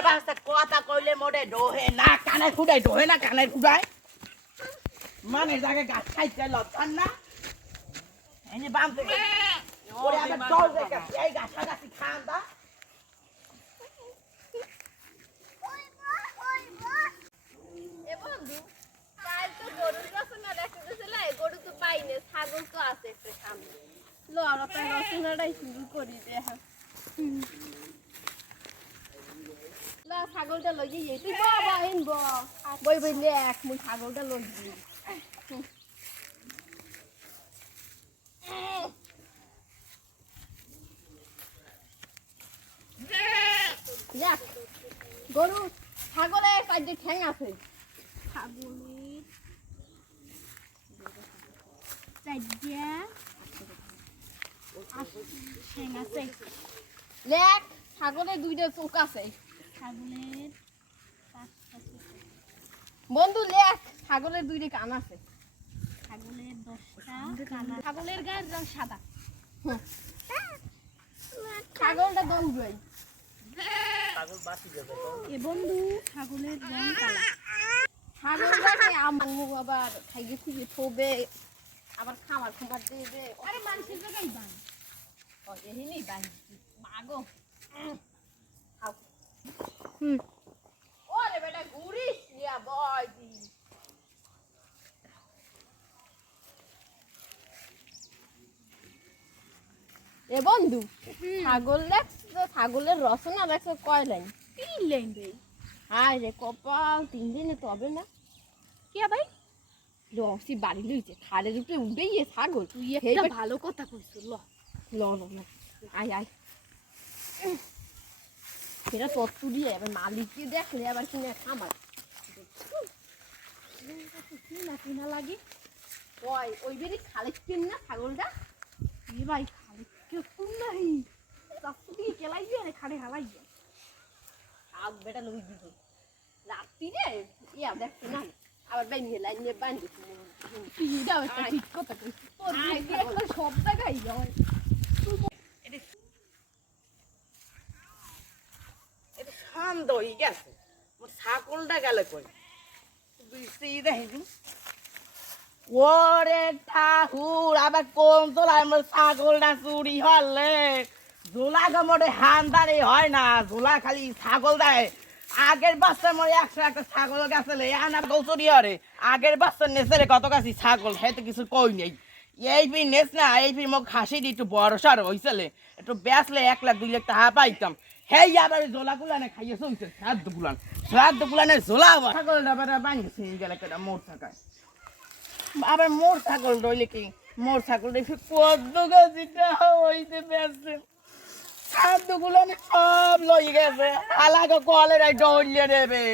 আর বাসা কথা কইলে মোড়ে ডোহে না কানে খুদাই ডোহে না কানে খুদাই মানে জায়গায় গাছ খাইতে লজ্জান না এই যে বাম থেকে ওরে আবার জল দেখে এই গাছা গাছি খান দা এ বন্ধু কাল তো গরুর রচনা দেখতে গেছিল গরু তো পাইনে ছাগল তো আছে একটা সামনে লো আমরা তো রচনাটাই শুরু করি দে লা ছাগলটা লই যাই তুই বাবা হিনব বই বই লে এক মুই ছাগলটা লই দিই দেখ গরু ছাগলের কাজে ঠ্যাং আছে ছাগলের চারটা ঠ্যাং আছে দেখ ছাগলের দুইটা চোখ আছে ছাগলের বন্ধু লেখ ছাগলের দুইটা কান আছে ছাগলের 10টা কান ছাগলের গায়ের রং সাদা ছাগলটা দৌড়াই ছাগল বাসি যাবে এ বন্ধু ছাগলের রং কালো ছাগলটাকে আমার মুখ আবার খাইয়ে খুঁজে থবে আবার খাবার খাবার দেবে আরে মানুষের জায়গায় বান ও এহিনি বান মাগো খাও ওরে বেটা ঘুরিস নিয়া বয় দি এ বন্ধু ছাগল দেখছো ছাগলের রচনা দেখছো কয় লাইন 3 লাইন রে হায় রে কপাল 3 দিনে তো হবে না কে ভাই লসি বাড়ি লইছে খালের উপরে উঠে গিয়ে ছাগল তুই একটা ভালো কথা কইছ ল ল ল আয় আয় সেটা তত্ত্ব দিয়ে এবার মালিককে দেখলে আবার কিনে খামার কিনা কিনা লাগে ওই ওই বেরি খালে কিন না ছাগলটা এ ভাই খালে কেউ শুন নাই চাষু দিয়ে কেলাই দিয়ে রে খাড়ে হালাই দিয়ে আগ বেটা লই দিব রাত্রি রে ইয়া দেখতে না আবার বাইরে লাইন নিয়ে বান্ধি এটাও একটা ঠিক কথা কইছিস তোর একটা সব জায়গায় হয় এটা শান্ত হয়ে গেছে মোর ছাগলটা গেলে কই বিসি দেখি ওরে ঠাকুর আবার কোন তোলায় মোর ছাগলটা চুরি হলে ঝোলা গমরে হান্দারে হয় না ঝোলা খালি ছাগল দেয় আগের বাচ্চা মোর 100 একটা ছাগল গেছে আনা চুরি হরে আগের বাচ্চা নেছে কত কাছি ছাগল হেতে কিছু কই নেই এই পি নেস না এই পি মোক খাসি দি একটু বড় সর হইছিলে একটু বেচলে 1 লাখ 2 লাখ টাকা পাইতাম হেই আবার ঝোলা গুলানে খাইয়ে চলছে শ্রাদ্ধ গুলানে ঝোলা ছাগলটা আবার বানিয়েছে গেলে কেটা মোর থাকায় আবার মোর ছাগল রইলে কি মোর ছাগল দেখি পদ্ম গাছিটা হইতে বেসছে শ্রাদ্ধ গুলানে সব লই গেছে আলাদা কলেরাই ডলিয়ে দেবে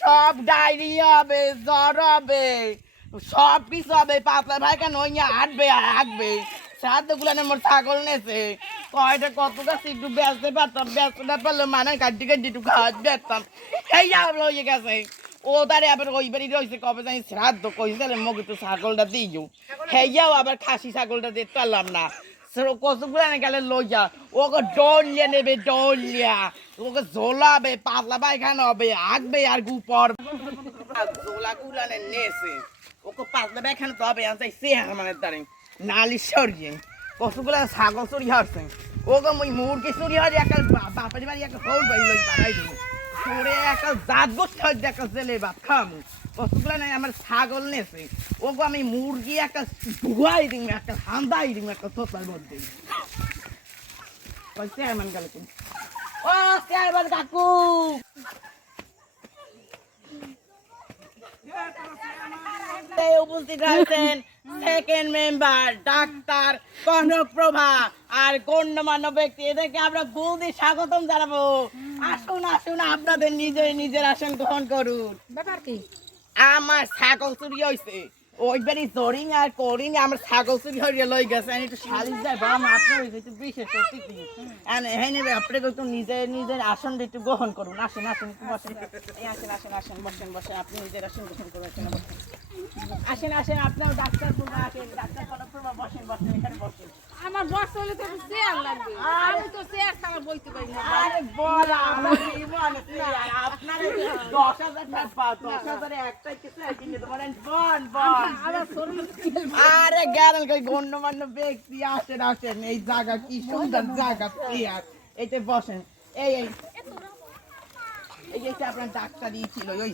সব ডায়রিয়া হবে জ্বর হবে সব কিছু হবে পাতলা ভাই কেন হাঁটবে শ্রাদ্ধ গুলানে মোর ছাগল নেছে কয়টা কত গাছ একটু বেচতে পারতাম বেচতে না পারলে মানে কাটি একটু খাওয়া বেচতাম এই লইয়ে গেছে ও তারে আবার ওই বাড়ি রয়েছে কবে জানি শ্রাদ্ধ কইছে মোক একটু ছাগলটা দিও হেয়াও আবার খাসি ছাগলটা দিতে পারলাম না কচুগুলা গেলে লইয়া ওকে ডলিয়া নেবে ডলিয়া ওকে ঝোলাবে পাতলা পায়খানা হবে আঁকবে আর গুপর ঝোলা গুলানে নেছে ওকে পাতলা পায়খানা তো হবে আনসাই সে মানে তারে নালি সরিয়ে কচুগুলা ছাগল চুরি হচ্ছে ওকে মই মুরগি চুরি হয় একটা বাপারি বাড়ি একটা হোল বাড়ি লই বাড়াই দেবো ওরে একটা জাত গোষ্ঠ একটা জেলে ভাত খামু কতগুলা নাই আমার ছাগল নেছে ওকে আমি মুরগি একটা ধুয়াই দিম একটা হান্দাই দিম একটা তোতার মধ্যে চেয়ারম্যান গেল ও চেয়ারম্যান কাকু উপস্থিত হয়েছেন সেকেন্ড মেম্বার ডাক্তার কনকপ্রভা আর গণ্যমান্য ব্যক্তি এদেরকে আমরা ফুল দিয়ে স্বাগতম জানাবো আসুন আসুন আপনাদের নিজের আসন গ্রহণ করুন ব্যাপার কি আমার ছাগল চুরি হয়েছে ওই বাড়ি জরিং আর করিং আমার ছাগল চুরি হয়ে লই গেছে একটু সালিশ যায় বাম আপনার হয়েছে একটু বিশেষ অতিথি হ্যাঁ নেবে আপনাকে একটু নিজের আসন একটু গ্রহণ করুন আসেন আসেন বসেন আসেন আসেন আসেন বসেন বসেন আপনি নিজের আসন গ্রহণ করুন বসেন আসেন আসেন আপনার ডাক্তার পূর্বা আসেন ডাক্তার পূর্বা বসেন বসেন এখানে বসেন আমার বস হলে তো চেয়ার লাগবে আমি তো চেয়ার ছাড়া বইতে পারি না আরে বল আমার জীবন আপনার 10,000 টাকা পাও 10,000 এ একটাই কিছু কিনে দেবেন বল বল আরে গারল কই গণ্যমান্য ব্যক্তি আসেন আসেন এই জায়গা কি সুন্দর জায়গা প্রিয়ার এইতে বসেন এই এই এই যে আপনার ডাক্তার ছিল ওই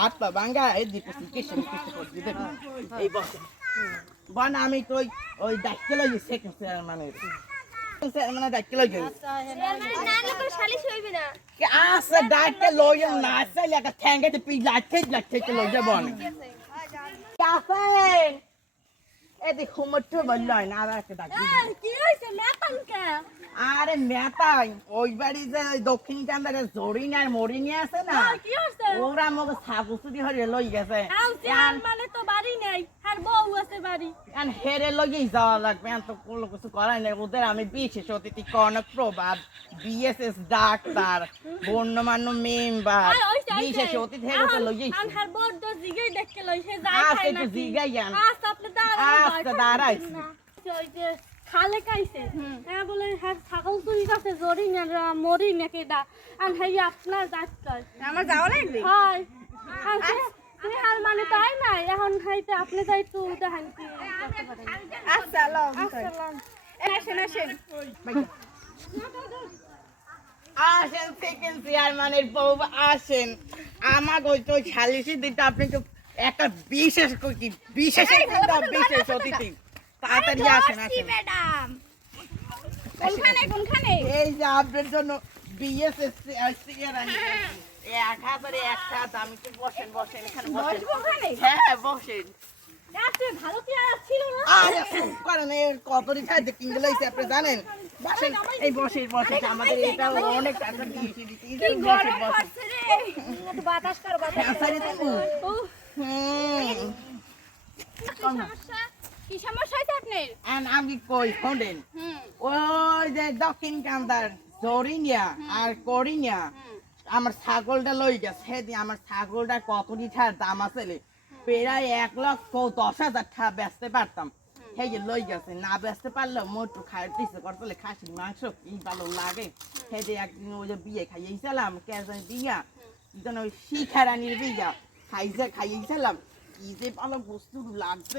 হাত পা ভাঙ্গা এই দিকে কিছু করছি দেখুন এই বসেন বন আমি তো ওই ডাক্তার লই সেকেন্ড স্যার মানে ডাক্তার লই গেছি না করে শালিশ হইবে না কে আসে ডাক্তার লই না আসে লাগা ঠ্যাঙ্গে পি লাঠে লই যাব না কাফেন এই দেখো মত বললাই না আর একটা ডাক্তার কি হইছে মেতানকা আরে মেতাই ওই বাড়ি যে ওই দক্ষিণ কান্দারে জরিন আর মরিনি আছে না কি হইছে ওরা মগ সাগুসুদি হরে লই গেছে আর মানে তো বাড়ি নেই আর বউ আছে বাড়ি আর হেরে লগেই যাওয়া লাগবে তো কোনো কিছু করাই নাই ওদের আমি বিশেষ অতিথি কনক প্রভাব বিএসএস ডাক্তার গণ্যমান্য মেম্বার বিশেষ অতিথি হেরে তো লগেই আর বড় জিগাই দেখকে লই সে যায় আজ খায় একটু না জিগাই যান আজ আপনি দাঁড়াইছি ওই যে খালে খাইছে হ্যাঁ বলে হ্যাঁ ছাগল চুরি কাছে জরি না মরি না কেডা আর হ্যাঁ আপনার ডাক্তার আমার যাওয়া লাগবে হয় তুমি হাল মানে তাই না এখন খাইতে আপনি যাই তো দেখেন কি করতে পারেন আসসালাম আসসালাম আসেন আসেন আসেন সেকেন্ড চেয়ারম্যানের বউ আসেন আমার ওই তো সালিশি দিতে আপনি তো একটা বিশেষ কি বিশেষ বিশেষ অতিথি তাড়াতাড়ি আসেন আসেন ম্যাডাম কোনখানে এই যে আপনার জন্য বিএসএস চেয়ারম্যান 1000 একসাথে আমি তো বসেন বসেন এখানে বসেন হ্যাঁ বসেন আজকে ভালো কি আর ছিল না আরে চুপ করেন এর কতরি খাইতে কিনতে লাইছে আপনি জানেন বসেন এই বসেন বসেন আমাদের এটা অনেক টাকা দিয়েছি কি গরম পড়ছে রে একটু বাতাস কর বাতাস আসারি তো কি সমস্যা হইছে আপনার আমি কই শুনেন ওই যে দক্ষিণ কান্দার জরিনিয়া আর করিনিয়া আমার ছাগলটা লই গেছে সেদিন আমার ছাগলটা কত লিটার দাম আছে প্রায় 1,10,000 টাকা বেচতে পারতাম সেই যে লই গেছে না বেচতে পারলেও মোটু খাইতে ইচ্ছে করতে খাসির মাংস কি ভালো লাগে সেদিন একদিন ওই যে বিয়ে খাইয়েছিলাম কেজন বিয়া যেন ওই শিখারানির বিয়া খাইয়েছিলাম কি যে ভালো বস্তু লাগছে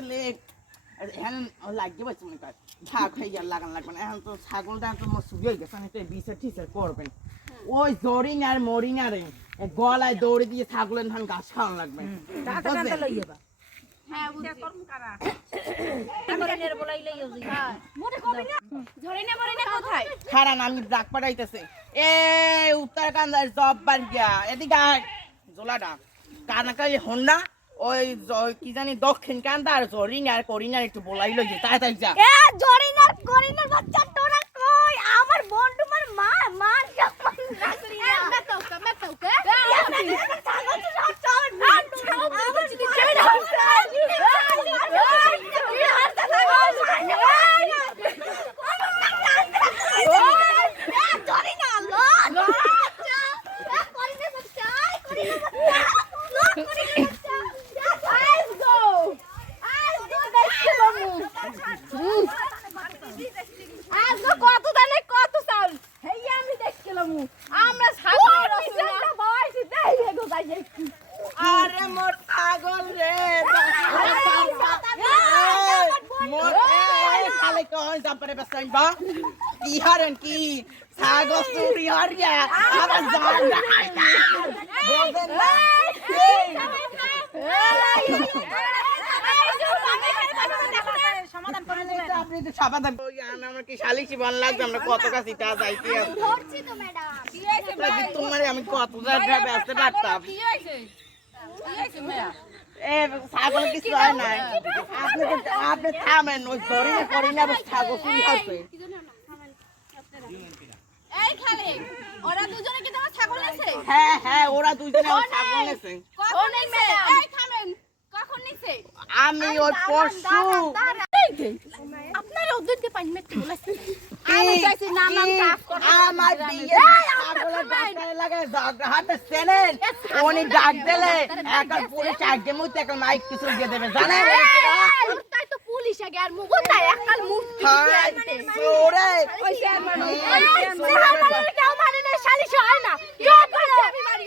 এখন লাগিয়ে পাচ্ছি মনে কর ভাগ হয়ে গেল লাগান লাগবে না এখন তো ছাগলটা তো মোট শুয়ে গেছে আমি তো বিচার টিচার করবেন ওই জরিং আর মরিং আর গলায় দৌড়ে দিয়ে ছাগলের ধান ঘাস খাওয়ানো লাগবে খারান আমি ডাক পাঠাইতেছে এ উত্তরাকান্দার জব বার গিয়া এদিকে আয় জোলাটা কানাকালি হন্ডা ওই কি জানি দক্ষিণ কান্দা আর জরিং আর করিং আর একটু বলাই লই তাড়াতাড়ি যা এ জরিনার করিনার বাচ্চা তোরা কই আমার বন্ধু মার মার কত দানে কত চাউল হেই আমি দেখছিলাম আমরা ছাগল বয়সী দেই গো যাই আরে মোর ছাগল রে মোর খালে কোন জাপরে বসাই বা কি হারেন কি ছাগল চুরি হরিয়া আমার জান বলেন না সমাধান করে দেবেন আপনি তো সমাধান আমার কি শালিশি বল লাগবে আমরা কত কাছে তা যাইতে আছে ধরছি তো ম্যাডাম কি হইছে তোমারে আমি কত জায়গা ব্যস্ত পারতাম কি হইছে ভাইয়া এ ছাগল কিছু হয় না আপনি থামেন ওই ধরি না করি না ছাগল চুরি হচ্ছে এই খালে ওরা দুজনে কি তোমার ছাগল নেছে হ্যাঁ হ্যাঁ ওরা দুইজনে আমার ছাগল নেছে কখন নিছে এই থামেন কখন নিছে আমি ওই পরশু আপনার ওদেরকে পাইন মেট বলেছে আমি চাইছি নাম নাম কাজ আমার বিয়ে ছাগলের ডাক্তার লাগে হাতে চেনেন উনি ডাক দিলে এখন পুলিশ আগে মুহূর্তে এখন মাইক কিছু দিয়ে দেবে জানেন তাই তো পুলিশ আগে আর মুগুন নাই এককাল মুক্তি ওরে ওই চেয়ারম্যান কেউ মানে না সালিশ হয় না কেউ করে আমি বাড়ি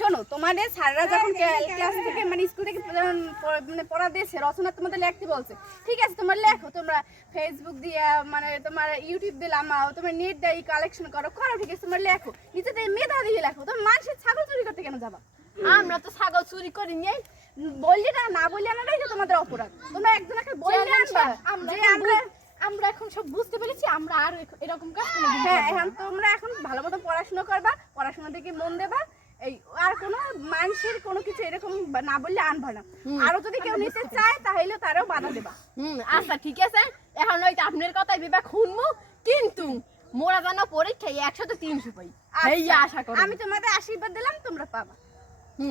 শোনো তোমাদের স্যাররা যখন ক্লাস থেকে মানে স্কুল থেকে মানে পড়া দিয়েছে রচনা তোমাদের লিখতে বলছে ঠিক আছে তোমার লেখো তোমরা ফেসবুক দিয়ে মানে তোমার ইউটিউব দিয়ে লামাও তোমার নেট দিয়ে কালেকশন করো ঠিক আছে তোমরা লেখো নিজেদের মেধা দিয়ে লেখো তোমার মানুষের ছাগল চুরি করতে কেন যাবা আমরা তো ছাগল চুরি করি নিয়ে বললি না বললি আনাটাই তো তোমাদের অপরাধ তোমরা একজনকে বললে আমরা এখন সব বুঝতে পেরেছি আমরা আর এরকম কাজ করব হ্যাঁ এখন তোমরা এখন ভালো মতো পড়াশোনা করবা পড়াশোনা দিকে মন দেবা এই আর কোনো মানুষের কোনো কিছু এরকম না বললে আনবা না আরো যদি কেউ নিতে চায় তাহলে তারাও বাধা দেবা আচ্ছা ঠিক আছে এখন হয়তো আপনার কথাই বিবেক শুনবো কিন্তু মোরা জানো পরীক্ষায় 100-300 পাই এই আশা করি আমি তোমাদের আশীর্বাদ দিলাম তোমরা পাবা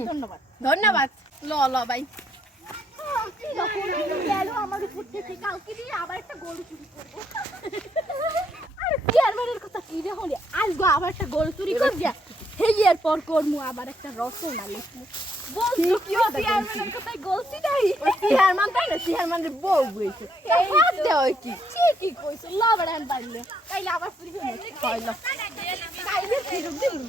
ধন্যবাদ ধন্যবাদ ল ভাই আমার উপর থেকে কালকে দিয়ে আবার একটা গরু চুরি করবো আরে চেয়ারম্যানের কথা কি রে হলে আজকে আবার একটা গরু চুরি করবি হেই এর পর করমু আবার একটা রসনা লিখমু বলছো কি চেয়ারম্যানের কথাই গলছি নাই চেয়ারম্যান তাই না চেয়ারম্যানের বউ বইছে এই হাত দেও কি ঠিকই কইছো লবড়ান বাড়লে তাইলে আবার চুরি হইলো হইলো তাইলে ফেরত দিলু